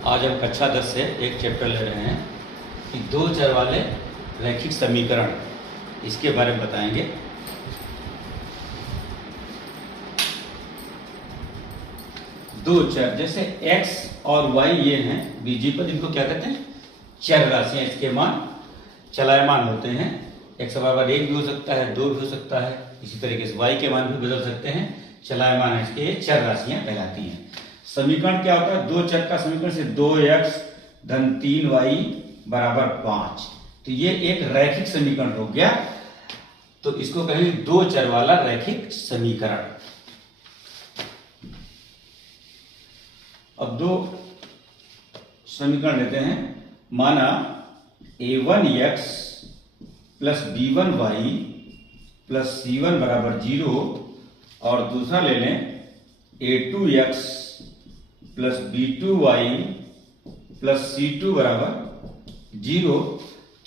आज हम कक्षा 10 से एक चैप्टर ले रहे हैं कि दो चर वाले रैखिक समीकरण, इसके बारे में बताएंगे। दो चर जैसे x और y ये हैं बीजी पर, जिनको क्या कहते हैं, चर राशियां। इसके मान चलायमान होते हैं। x बराबर 1 भी हो सकता है, 2 भी हो सकता है। इसी तरीके से y के मान भी बदल सकते हैं, चलायमान है, इसके चर राशियां कहलाती हैं। समीकरण क्या होता है? दो चर का समीकरण से 2x धन 3y बराबर 5। तो ये एक रैखिक समीकरण हो गया, तो इसको कहेंगे दो चर वाला रैखिक समीकरण। अब दो समीकरण लेते हैं। माना a1x plus b1y plus c1 बराबर 0, और दूसरा ले लें a2x plus b2y plus c2 बराबर 0।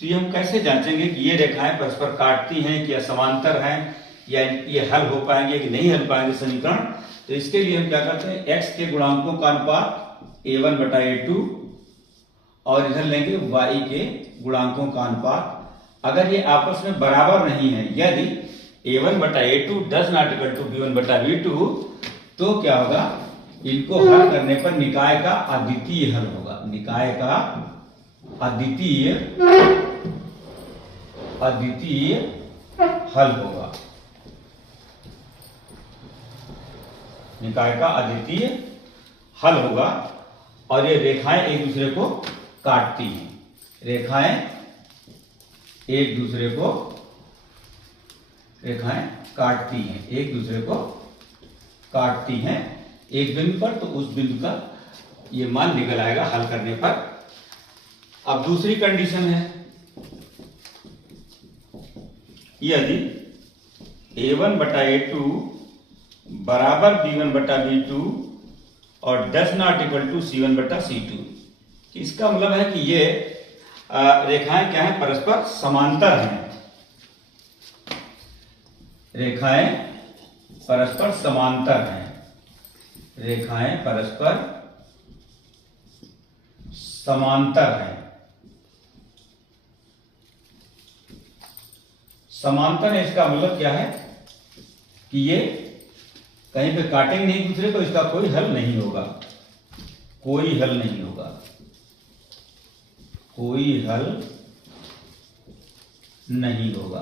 तो ये हम कैसे जांचेंगे कि ये रेखाएं परस्पर काटती हैं कि या समांतर हैं, या ये हल हो पाएंगे कि नहीं हल पाएंगे समीकरण? तो इसके लिए हम क्या करते हैं, x के गुणांकों का अनुपात a1 बटा a2, और इधर लेंगे y के गुणांकों का अनुपात। अगर ये आपस में बराबर नहीं है, यदि a1 बटा a2 does not equal to b1 बटा b2, तो क्या होगा, इनको हल करने पर निकाय का अद्वितीय हल होगा। निकाय का अद्वितीय हल होगा। निकाय का अद्वितीय हल होगा। और ये रेखाएं एक दूसरे को काटती हैं। रेखाएं एक दूसरे को काटती हैं, एक दूसरे को काटती हैं एक बिंदु पर, तो उस बिंदु का ये मान निकल आएगा हल करने पर। अब दूसरी कंडीशन है, यदि a1 बटा a2 बराबर b1 बटा b2 और does not equal to c1 बटा c2, इसका मतलब है कि ये रेखाएं क्या है, परस्पर समांतर हैं। रेखाएं परस्पर समांतर हैं। रेखाएं परस्पर समांतर हैं। समांतर है, इसका मतलब क्या है कि ये कहीं पे काटेंगे नहीं दूसरे को, इसका कोई हल नहीं होगा। कोई हल नहीं होगा। कोई हल नहीं होगा।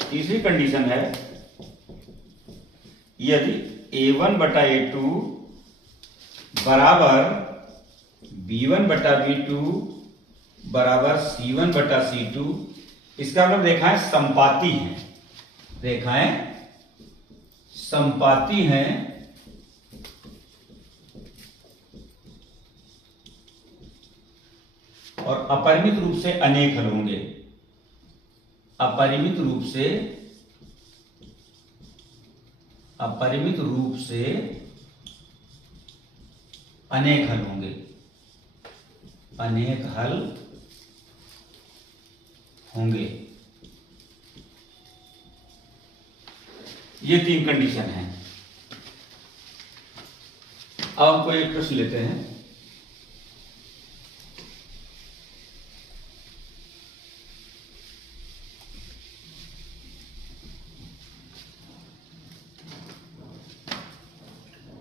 तीसरी कंडीशन है, यदि a1 बटा a2 बराबर b1 बटा b2 बराबर c1 बटा c2, इसका मतलब रेखाएं संपाती हैं। रेखाएं संपाती हैं और अपरिमित रूप से अनेक हल होंगे। अपरिमित रूप से अनेक हल होंगे। अनेक हल होंगे। ये तीन कंडीशन है। अब हम कोई एक प्रश्न लेते हैं।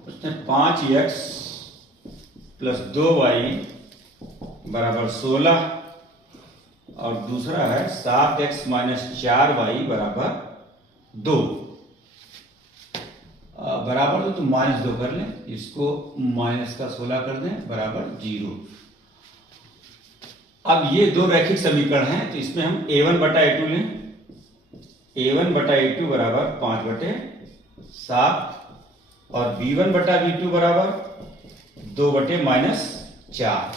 प्रश्न 5x प्लस 2y बराबर 16, और दूसरा है 7x माइनस 4y बराबर 2। बराबर तो माइनस 2 कर लें, इसको माइनस का 16 कर दें, बराबर 0। अब ये दो रैखिक समीकरण हैं, तो इसमें हम a1 बटा a2 लें। a1 बटा a2 बराबर 5 बटे 7, और b1 बटा b2 बराबर 2 बटे माइनस 4।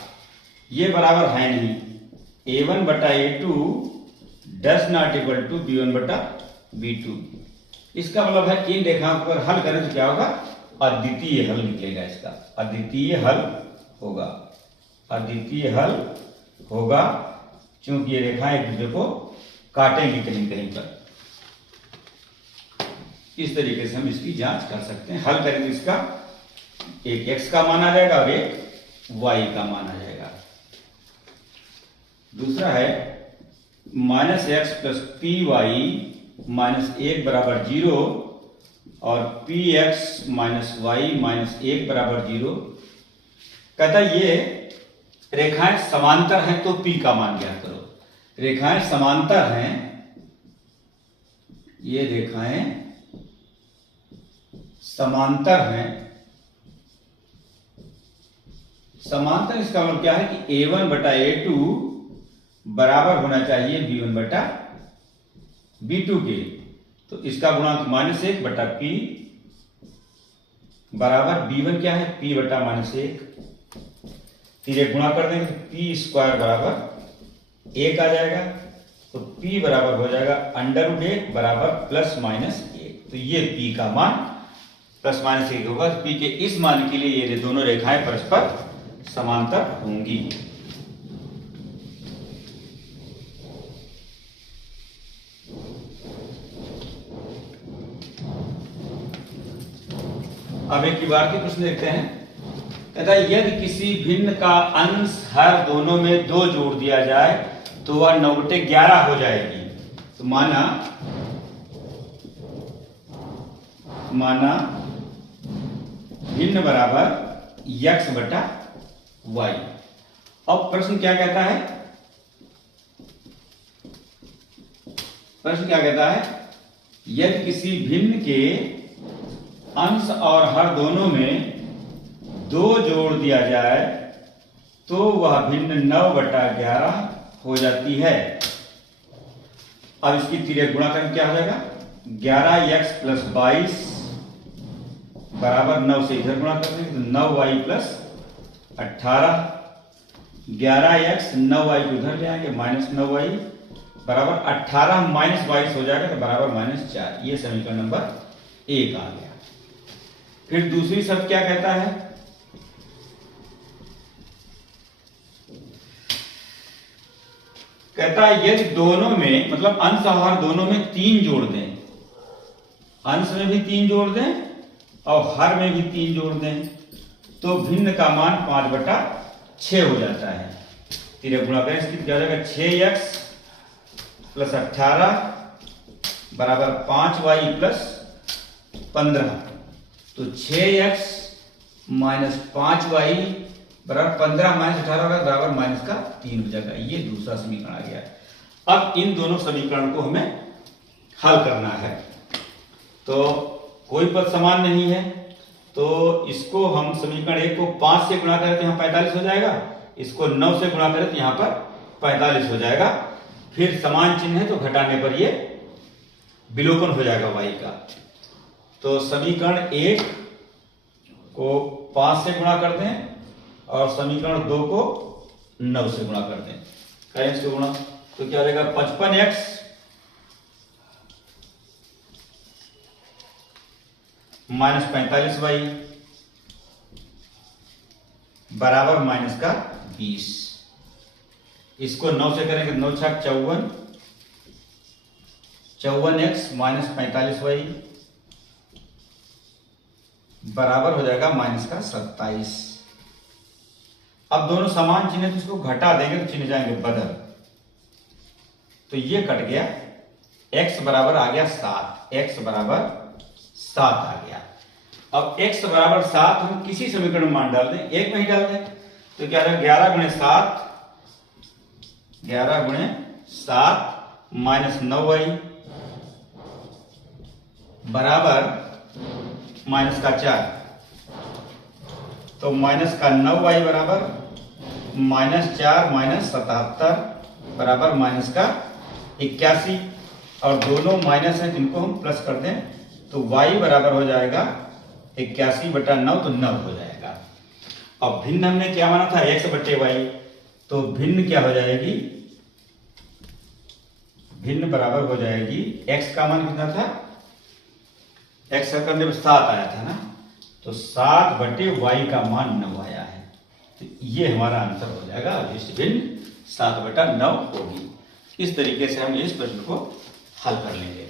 ये बराबर है नहीं। a1 बटा a2 does not equal to b1 बटा b2। इसका मतलब है कि इन रेखाओं पर हल करें तो क्या होगा, अद्वितीय हल निकलेगा। इसका अद्वितीय हल होगा। अद्वितीय हल होगा, क्योंकि ये रेखाएं एक दूसरे को काटेंगी कहीं कहीं पर। इस तरीके से हम इसकी जांच कर सकते हैं। हल करेंगे इसका एक x का मान आ जाएगा और एक y का मान आ जाएगा। दूसरा है minus x plus p y minus 1 बराबर 0 और p x minus y minus 1 बराबर 0। कहता ये रेखाएं समांतर हैं तो p का मान ज्ञात करो। रेखाएं समांतर हैं, ये रेखाएं समांतर हैं। समांतर इसका मतलब क्या है कि a1 बटा a2 बराबर होना चाहिए b1 बटा b2 के। तो इसका गुणांक -1 बटा p बराबर b1 क्या है, p बटा -1। तीरे गुणा कर देंगे तो p स्क्वायर बराबर 1 आ जाएगा। तो p बराबर हो जाएगा √1 बराबर ±1। तो ये p का मान ±1 होगा। तो p के इस मान के लिए ये दोनों रेखाएं परस्पर समांतर होंगी। अब एक इबारती प्रश्न देखते हैं। कहता है यदि किसी भिन्न का अंश हर दोनों में 2 जोड़ दिया जाए तो वह 9/11 हो जाएगी। तो माना भिन्न बराबर x बटा y। अब प्रश्न क्या कहता है, प्रश्न क्या कहता है, यदि किसी भिन्न के अंश और हर दोनों में 2 जोड़ दिया जाए तो वह भिन्न 9/11 हो जाती है। अब इसकी तिर्यक गुणा करके क्या हो जाएगा, 11x प्लस 22 बराबर 9 से इधर गुणा कर देंगे तो 9y प्लस 18। 11x 9y को उधर ले आएंगे -9y बराबर 18 माइनस 22 हो जाएगा तो बराबर -4। ये समीकरण नंबर 1 आ गया। फिर दूसरी शर्त क्या कहता है, कहता है यदि दोनों में मतलब अंश और हर दोनों में 3 जोड़ दें, अंश में भी 3 जोड़ दें और हर में भी 3 जोड़ दें तो भिन्न का मान 5/6 हो जाता है। तिर्यक गुणा करें इसकी क्या हो जाएगा, 6x प्लस 18 बराबर 5y प्लस 15। तो 6x माइनस 5y बराबर 15 माइनस 18 होगा बराबर -3 हो जाएगा। ये दूसरा समीकरण आ गया। अब इन दोनों समीकरण को हमें हल करना है। तो कोई पद समान नहीं है तो इसको हम समीकरण 1 को 5 से गुणा करें तो यहाँ 45 हो जाएगा, इसको 9 से गुणा करें तो यहाँ पर 45 हो जाएगा। फिर समान चिन्ह है तो घटाने पर ये विलोपन हो जाएगा y का। तो समीकरण 1 को 5 से गुणा कर दें और समीकरण 2 को 9 से गुणा कर दें। करें इसको गुणा तो क्या हो जाएगा, 55x माइनस 45y बराबर -20। इसको 9 से करेंगे 9 छक 54, 54x माइनस 45y बराबर हो जाएगा -27। अब दोनों समान चिन्ह तो इसको घटा देंगे तो चिन्ह जाएंगे बदल। तो ये कट गया, x बराबर आ गया 7, x बराबर 7 आ गया। अब x बराबर 7 हम किसी समीकरण में मान डाल दें, एक में ही डाल दें तो क्या है 11 गुणे 7 माइनस 9y बराबर -4। तो -9y बराबर -4 माइनस 77 बराबर -81। और दोनों माइनस है जिनको हम प्लस कर दें तो y बराबर हो जाएगा 81/9 तो 9 हो जाएगा। अब भिन्न हमने क्या माना था, x बटे y। तो भिन्न क्या हो जाएगी, भिन्न बराबर हो जाएगी, x का मान कितना था, x का करने पर 7 आया था ना, तो 7 बटे y का मान 9 आया है। तो ये हमारा आंसर हो जाएगा। अवशिष्ट भिन्न 7/9 होगी। इस तरीके से हम इस प्रश्न को हल कर लेंगे।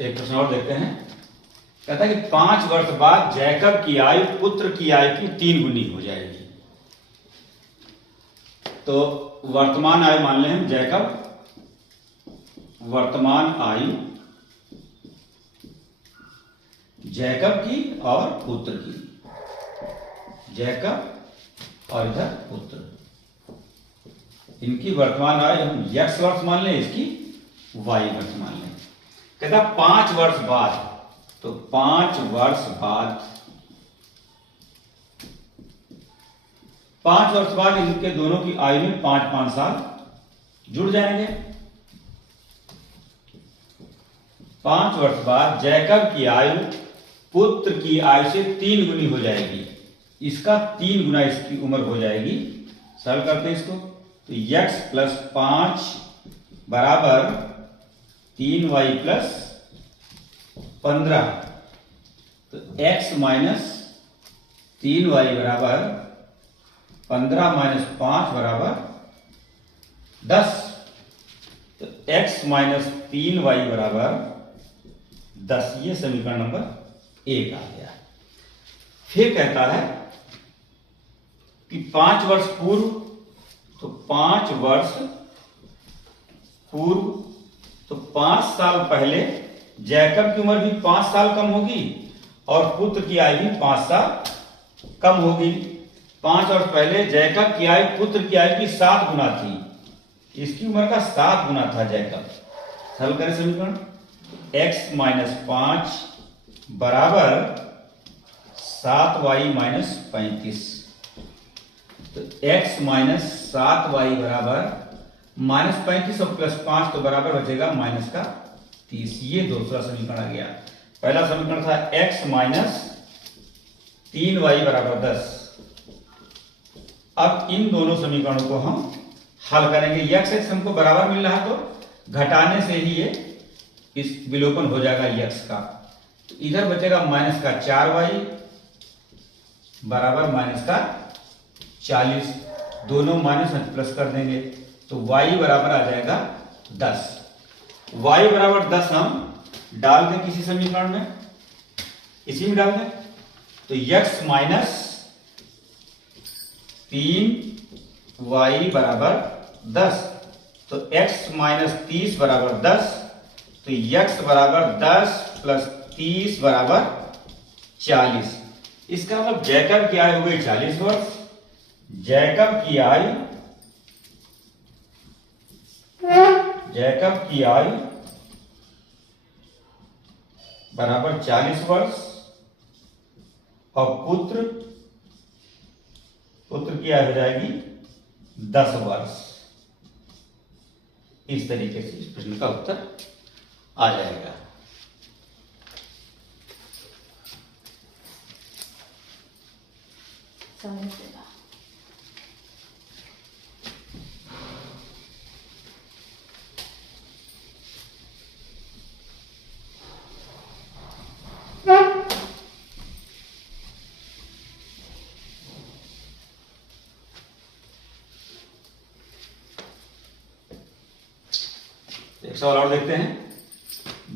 एक प्रश्न और देखते हैं। कहता है कि 5 वर्ष बाद जैकब की आयु पुत्र की आयु की 3 गुनी हो जाएगी। तो वर्तमान आयु मान लें हम जैकब, वर्तमान आयु जैकब की और पुत्र की, जैकब और इधर पुत्र, इनकी वर्तमान आयु हम x वर्ष मान लें, इसकी y वर्ष मान लें। कहता 5 वर्ष बाद, तो 5 वर्ष बाद, 5 वर्ष बाद इनके दोनों की आयु में 5-5 साल जुड़ जाएंगे। 5 वर्ष बाद जैकब की आयु पुत्र की आयु से 3 गुनी हो जाएगी, इसका 3 गुना इसकी उम्र हो जाएगी। सरल करते हैं इसको, तो x प्लस 5 बराबर 3y प्लस 15, तो x माइनस 3y बराबर 15 माइनस 5 बराबर 10, तो x माइनस 3y बराबर 10। ये समीकरण नंबर 1 आ गया। फिर कहता है कि 5 वर्ष पूर्व, तो 5 वर्ष पूर्व, तो 5 साल पहले जैकब की उम्र भी 5 साल कम होगी और पुत्र की आयु भी 5 साल कम होगी। 5 वर्ष पहले जैकब की आयु पुत्र की आयु की 7 गुना थी, इसकी उम्र का 7 गुना था जैकब। सरल करें समीकरण, x माइनस 5 बराबर 7y माइनस 35, तो x माइनस 7y बराबर माइनस 35 और प्लस 5 तो बराबर बचेगा माइनस का 30। ये दूसरा समीकरण आ गया। पहला समीकरण था x माइनस 3y बराबर 10। अब इन दोनों समीकरणों को हम हल करेंगे। x हमको बराबर मिल रहा है, तो घटाने से ही ये इस विलोपन हो जाएगा x का, तो इधर बचेगा माइनस का 4y बराबर माइनस का 40, दोनों माइनस प्लस कर देंगे, तो y बराबर आ जाएगा 10। y बराबर 10 हम डाल दें किसी समीकरण में, इसी में डाल दें, तो x माइनस 3y बराबर 10, तो x माइनस 30 बराबर 10, तो x बराबर 10 प्लस 30 बराबर 40। इसका मतलब जैकब की आयु हो गई 40 वर्ष। जैकब की आयु बराबर 40 वर्ष और पुत्र की आयु हो जाएगी 10 वर्ष। इस तरीके से इस प्रश्न का उत्तर आ जाएगा। एक सवाल और देखते हैं।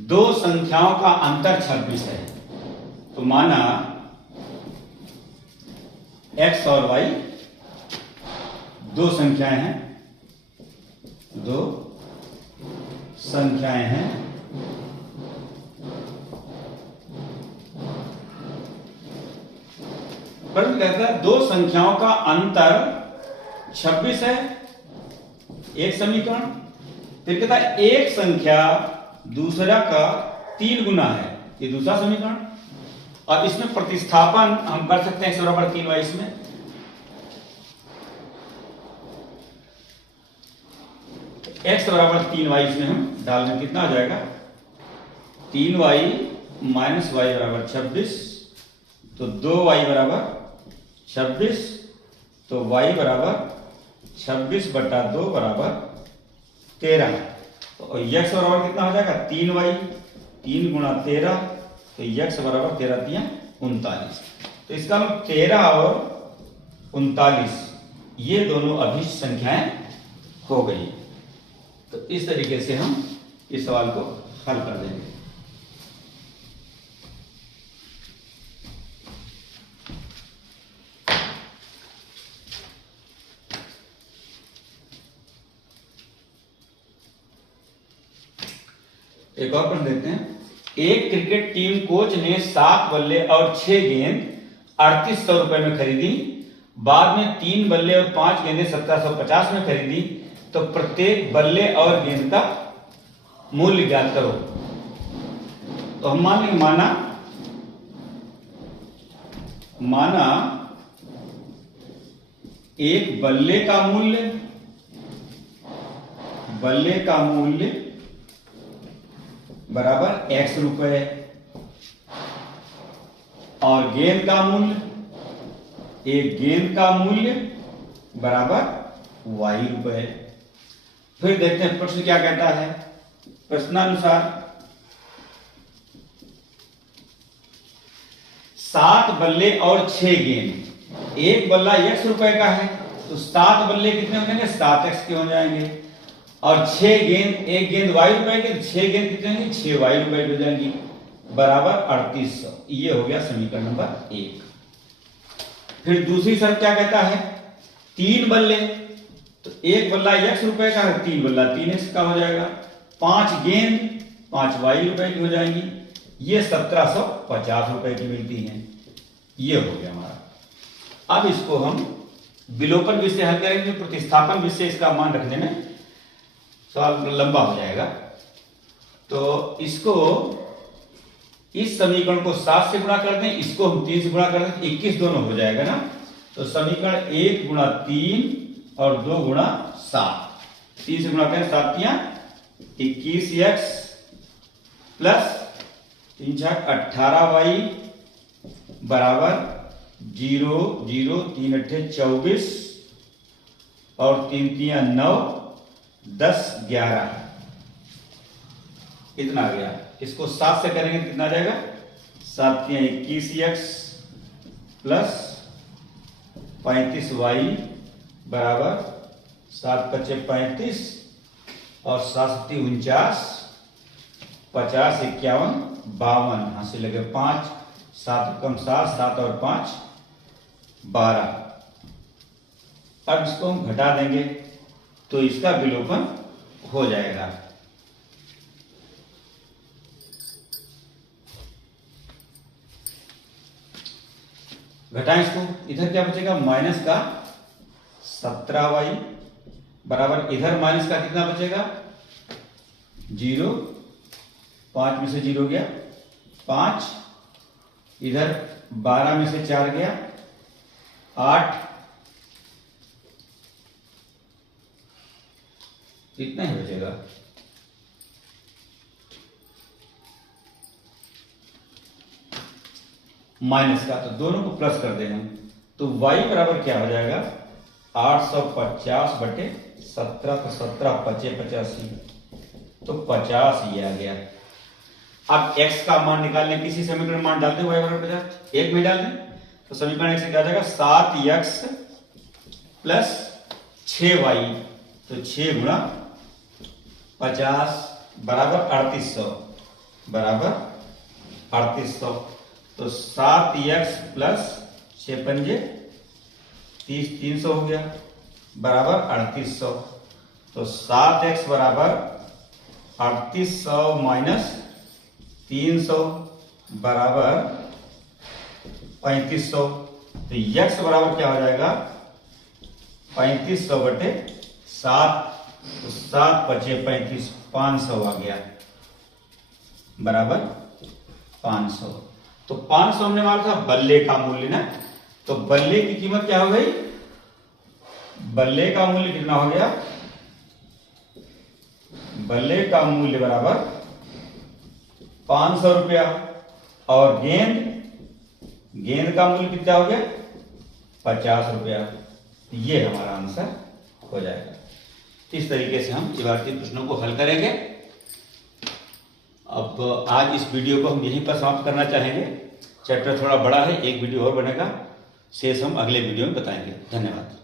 2 संख्याओं का अंतर 26 है, तो माना x और y 2 संख्याएं हैं, 2 संख्याएं हैं, प्रश्न कहता है 2 संख्याओं का अंतर 26 है, एक समीकरण। फिर कहता है एक संख्या दूसरा का 3 गुना है, ये दूसरा समीकरण। और इसमें प्रतिस्थापन हम कर सकते हैं, x बराबर 3y, इसमें x बराबर 3y इसमें हम डाल दें, कितना हो जाएगा 3y माइनस y बराबर 26, तो 2y बराबर 26, तो y बराबर 26 बटा 2 बराबर 13, तो x बराबर कितना हो जाएगा 3y, 3 गुणा 13, तो x बराबर 13 3 39। तो इसका मतलब 13 और 39 ये दोनों अभिष्ट संख्याएं हो गई। तो इस तरीके से हम इस सवाल को हल कर देंगे। एक और प्रश्न देखते हैं। एक क्रिकेट टीम कोच ने 7 बल्ले और 6 गेंद 3800 रुपए में खरीदी। बाद में 3 बल्ले और 5 गेंदें 1750 में खरीदी। तो प्रत्येक बल्ले और गेंद का मूल्य ज्ञात करो। तो हम मान लेंगे, माना एक बल्ले का मूल्य बराबर x रुपए और गेंद का मूल्य बराबर y रुपए। फिर देखते हैं प्रश्न क्या कहता है। प्रश्नानुसार 7 बल्ले और 6 गेंद, एक बल्ला x रुपए का है तो 7 बल्ले कितने हो जाएंगे, 7x के हो जाएंगे। और 6 गेंद, एक गेंद y रुपए के, 6 गेंद कितने होंगे, 6y रुपए की हो जाएंगी, बराबर 3800। ये हो गया समीकरण नंबर 1। फिर दूसरी शर्त क्या कहता है, 3 बल्ले, तो एक बल्ला x रुपए का है, 3 बल्ला 3x का हो जाएगा। 5 गेंद 5y रुपए की हो जाएंगी, ये 1750 रुपए की मिलती हैं। ये हो गया हमारा। अब इसको हम विलोपन विधि से हल करेंगे। प्रतिस्थापन विधि से इसका मान रखने में सवाल लंबा हो जाएगा। तो इसको, इस समीकरण को 7 से गुणा कर दें, इसको हम 3 से गुणा कर दें, 21 दोनों हो जाएगा ना। तो समीकरण 1 गुणा 3 और 2 गुणा 7, 3 से गुणा करें 7 तियां 21x प्लस 3 छक 18y बराबर 0 0 3 अट्ठे 24 और 3 तियां 9 10 11, इतना आ गया। इसको 7 से करेंगे तो कितना आ जाएगा, 7 तियां 21x प्लस 35y बराबर 7 पच्चे 35 और 7 सत्ती 49, 50 51 52, यहां से लगे 5, 7 कम 7, 7 और 5 12। अब इसको हम घटा देंगे तो इसका विलोपन हो जाएगा। घटाएं इसको, इधर क्या बचेगा, माइनस का 17y बराबर, इधर माइनस का कितना बचेगा 0, 5 में से 0 गया 5, इधर 12 में से 4 गया 8, इतना ही बचेगा। माइनस का, तो दोनों को प्लस कर दें हम, तो y बराबर क्या हो जाएगा 850 बटे 17, तो 17 पचे 85, तो 50 ये आ गया। अब x का मान निकालने, किसी समीकरण मान डालते हैं y बराबर 50, एक में डाल दें तो समीकरण 1 से क्या आ जाएगा 7x प्लस 6y, तो 6 गुणा 50 बराबर 3800, बराबर 3800। तो 7x प्लस 6 पंजे 30, 300 हो गया बराबर 3800। तो 7x बराबर 3800 माइनस 300 बराबर 3500। तो x बराबर क्या हो जाएगा 3500 बटे 7, तो 7 पचे 35, 500 आ गया बराबर 500। तो 500 हमने माना था बल्ले का मूल्य ना, तो बल्ले की कीमत क्या हो गई, बल्ले का मूल्य कितना हो गया, बल्ले का मूल्य बराबर 500 रुपया, और गेंद का मूल्य कितना हो गया 50 रुपया। ये हमारा आंसर हो जाएगा। इस तरीके से हम इबारती प्रश्नों को हल करेंगे। अब आज इस वीडियो को हम यहीं पर समाप्त करना चाहेंगे। चैप्टर थोड़ा बड़ा है, एक वीडियो और बनेगा, शेष हम अगले वीडियो में बताएंगे। धन्यवाद।